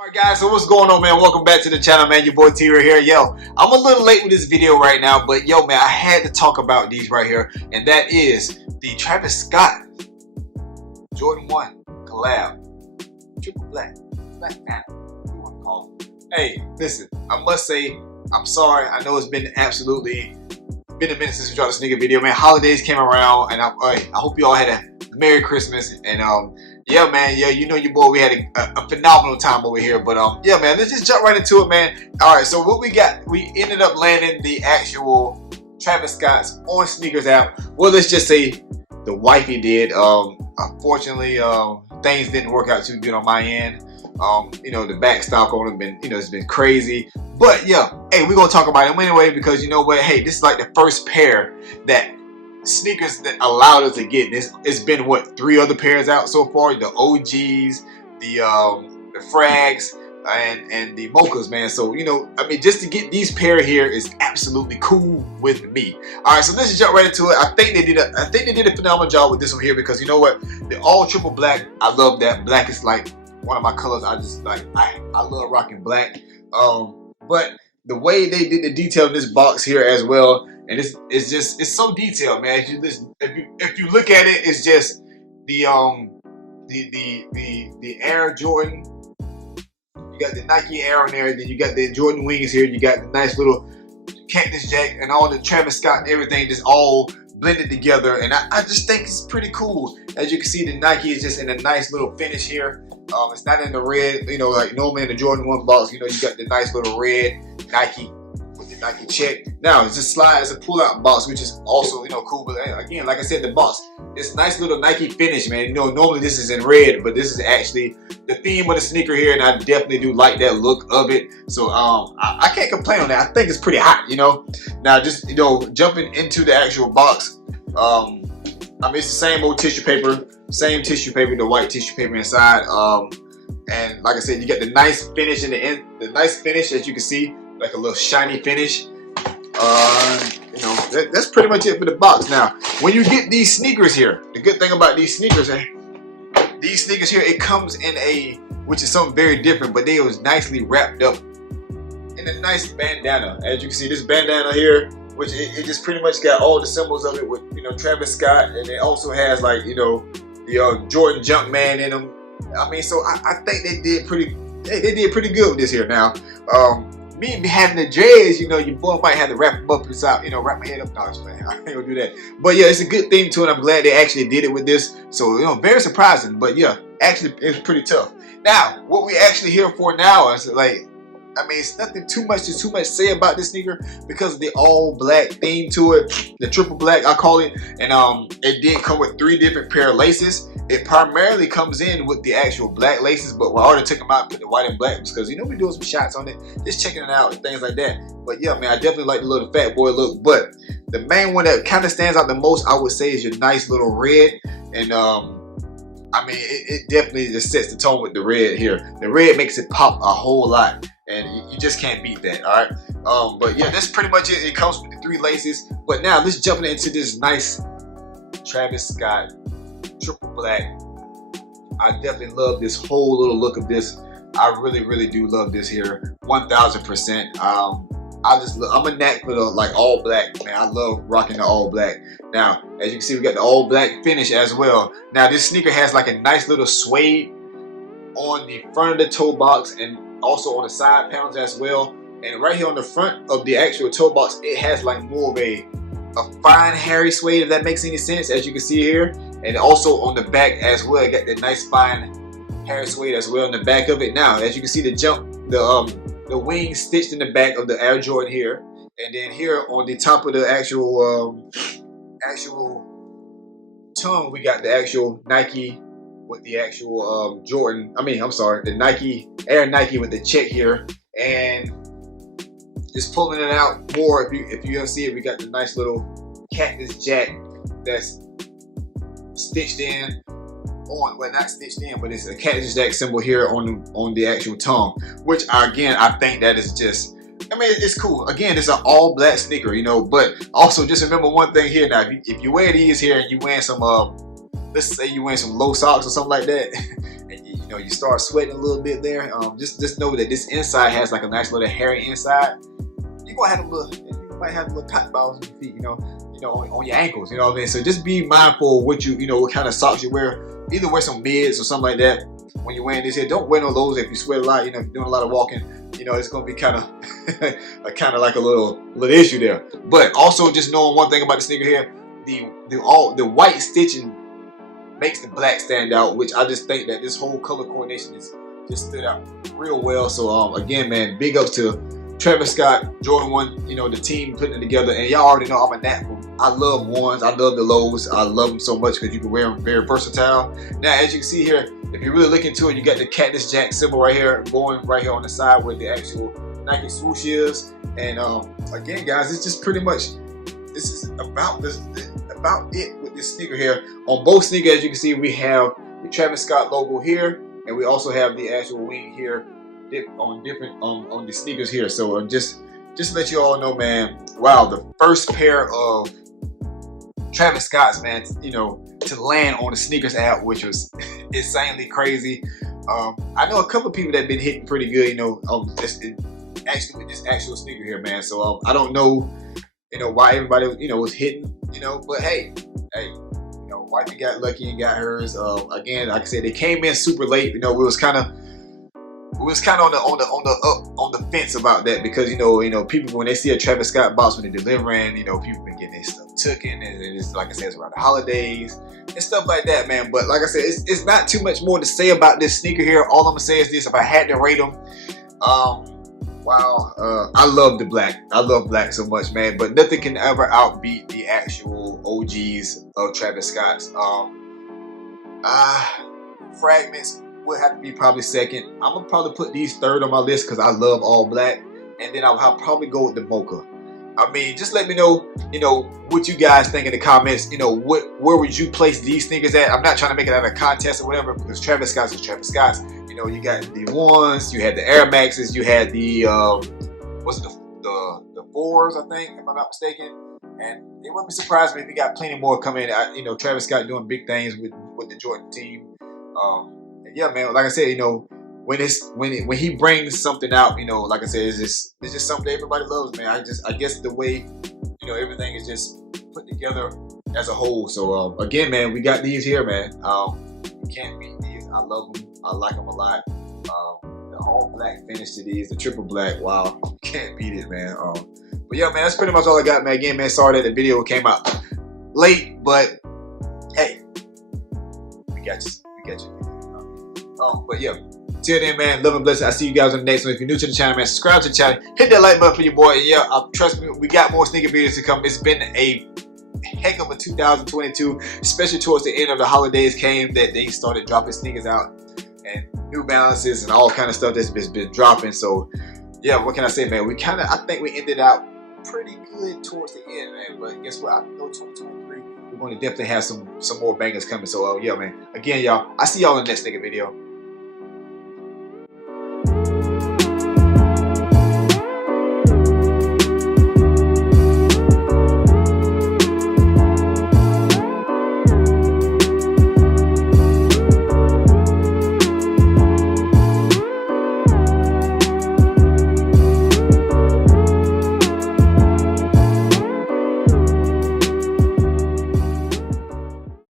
Alright guys, so what's going on, man? Welcome back to the channel, man. Your boy T right here. Yo, I'm a little late with this video right now, but yo, man, I had to talk about these right here, and that is the Travis Scott Jordan 1 collab, triple black matte, what you want to call it. Hey, listen, I must say, I'm sorry. I know it's been a minute since we dropped a sneaker video, man. Holidays came around, and I hope you all had a Merry Christmas, and yeah, man, yeah, you know your boy, we had a phenomenal time over here, but yeah, man, let's just jump right into it, man. All right, so what we got, we ended up landing the actual Travis Scott's on sneakers app. Well, let's just say the wifey did. Unfortunately, things didn't work out too good on my end. You know, the back stock on it been, you know, it's been crazy. But yeah, hey, we're gonna talk about them anyway, because you know what, hey, this is like the first pair that sneakers that allowed us to get this. It's been what, 3 other pairs out so far, the OGs, the frags, and the mochas, man. So you know, I mean, just to get these pair here is absolutely cool with me. All right, so let's just jump right into it. I think they did a phenomenal job with this one here, because you know what, the all triple black, I love that. Black is like one of my colors. I just like, I love rocking black. But the way they did the detail in this box here as well, and it's so detailed, man. If you look at it, it's just the Air Jordan. You got the Nike Air on there, then you got the Jordan wings here. You got the nice little Cactus Jack and all the Travis Scott and everything just all blended together, and I just think it's pretty cool. As you can see, the Nike is just in a nice little finish here. It's not in the red, you know, like normally in the Jordan 1 box, you know, you got the nice little red Nike with the Nike check. Now it's just it's a pull-out box, which is also, you know, cool. But again, like I said, the box, it's nice little Nike finish, man. You know, normally this is in red, but this is actually the theme of the sneaker here, and I definitely do like that look of it. So I can't complain on that. I think it's pretty hot, you know. Now just, you know, jumping into the actual box, I mean, it's the same old tissue paper, the white tissue paper inside. And like I said, you get the nice finish in the end, the nice finish, as you can see, like a little shiny finish. You know, that's pretty much it for the box. Now, when you get these sneakers here, the good thing about these sneakers, here, it comes in which is something very different, but they was nicely wrapped up in a nice bandana. As you can see, this bandana here, which it just pretty much got all the symbols of it with, you know, Travis Scott, and it also has, like, you know, the Jordan Jumpman in them. I mean, so I think they did pretty good with this here. Now, me having the J's, you know, your boy might have to wrap them up inside, you know, wrap my head up. No, I'm just playing. I ain't gonna do that. But yeah, it's a good theme to it. I'm glad they actually did it with this. So, you know, very surprising. But yeah, actually, it was pretty tough. Now, what we actually here for now is, like, I mean, it's nothing too much to say about this sneaker, because of the all black theme to it, the triple black I call it, and it did come with 3 different pair of laces. It primarily comes in with the actual black laces, but we already took them out and put the white and black, because you know, we're doing some shots on it, just checking it out and things like that. But yeah, man, I definitely like the little fat boy look. But the main one that kind of stands out the most, I would say, is your nice little red. And I mean, it definitely just sets the tone with the red here. The red makes it pop a whole lot, and you just can't beat that. All right. But yeah, that's pretty much it. It comes with the 3 laces. But now let's jump into this nice Travis Scott triple black. I definitely love this whole little look of this. I really do love this here, 1000%. I'm a knack for the, like, all black, man. I love rocking the all black. Now, as you can see, we got the all black finish as well. Now, this sneaker has like a nice little suede on the front of the toe box, and also on the side panels as well. And right here on the front of the actual toe box, it has like more of a fine hairy suede, if that makes any sense, as you can see here. And also on the back as well, it got that nice fine hairy suede as well in the back of it. Now, as you can see, the wings stitched in the back of the Air Jordan here, and then here on the top of the actual tongue, we got the actual Nike with the actual Jordan. I mean, I'm sorry, the Nike Air Nike with the check here, and just pulling it out more. If you don't see it, we got the nice little Cactus Jack that's stitched in. Well, not stitched in, but it's a Cactus Jack symbol here on the actual tongue, which again, I think that is just, I mean, it's cool. Again, it's an all black sneaker, you know. But also just remember one thing here. Now, if you wear these here and you wearing some let's say you wearing some low socks or something like that, and you know, you start sweating a little bit there. Just know that this inside has like a nice little hairy inside. You're gonna have a little, you might have a little cotton balls on your feet, you know, on your ankles, you know what I mean? So just be mindful of what what kind of socks you wear. Either wear some mids or something like that when you're wearing this here. Don't wear no of those if you sweat a lot, you know, if you're doing a lot of walking, you know, it's gonna be kind of like a little issue there. But also just knowing one thing about the sneaker here, the white stitching makes the black stand out, which I just think that this whole color coordination is just stood out real well. So again, man, big ups to Travis Scott, Jordan 1, you know, the team putting it together. And y'all already know I'm a nat. I love ones, I love the lows, I love them so much because you can wear them very versatile. Now, as you can see here, if you really look into it, you got the Cactus Jack symbol right here, going right here on the side where the actual Nike swoosh is. And again, guys, it's just pretty much, this is about it with this sneaker here. On both sneakers, as you can see, we have the Travis Scott logo here, and we also have the actual wing here on the sneakers here. So just to let you all know, man, wow, the first pair of Travis Scott's, man, you know, to land on the sneakers app, which was insanely crazy. I know a couple of people that have been hitting pretty good, you know, actually with this actual sneaker here, man. So I don't know, you know, why everybody, you know, was hitting, you know, but hey, you know, wifey got lucky and got hers. Again, like I said, they came in super late. You know, we was kind of on the fence about that because you know people, when they see a Travis Scott box when they're delivering, you know, people been getting their stuff taken, and it's like I said, it's around the holidays and stuff like that, man. But like I said, it's not too much more to say about this sneaker here. All I'm gonna say is this: if I had to rate them, wow, I love the black. I love black so much, man. But nothing can ever outbeat the actual OGs of Travis Scott's. Fragments would have to be probably second. I'm gonna probably put these third on my list because I love all black, and then I'll probably go with the mocha. I mean, just let me know, you know, what you guys think in the comments. You know, where would you place these sneakers at? I'm not trying to make it out of a contest or whatever, because Travis Scott's is Travis Scott's. You know, you got the ones, you had the Air Maxes, you had the what's it, the fours, I think, if I'm not mistaken. And it wouldn't be surprised me if we got plenty more coming. You know, Travis Scott doing big things with the Jordan team. And yeah, man, like I said, you know, when he brings something out, you know, like I said, it's just something that everybody loves, man. I guess the way, you know, everything is just put together as a whole. So again, man, we got these here, man. You can't beat these. I love them. I like them a lot. The all black finish to these, the triple black, wow, can't beat it, man. But yeah, man, that's pretty much all I got, man. Again, man, sorry that the video came out late, but hey, we got you. But yeah, till then, man, love and blessings. I see you guys on the next one. If you're new to the channel, man, subscribe to the channel, hit that like button for your boy. And yeah, trust me, we got more sneaker videos to come. It's been a heck of a 2022, especially towards the end of the holidays came, that they started dropping sneakers out and New Balances and all kind of stuff that's been dropping. So yeah, what can I say, man? I think we ended out pretty good towards the end, man. But guess what? I know 2023, we're going to definitely have some more bangers coming. So yeah, man. Again, y'all, I see y'all in the next nigga video.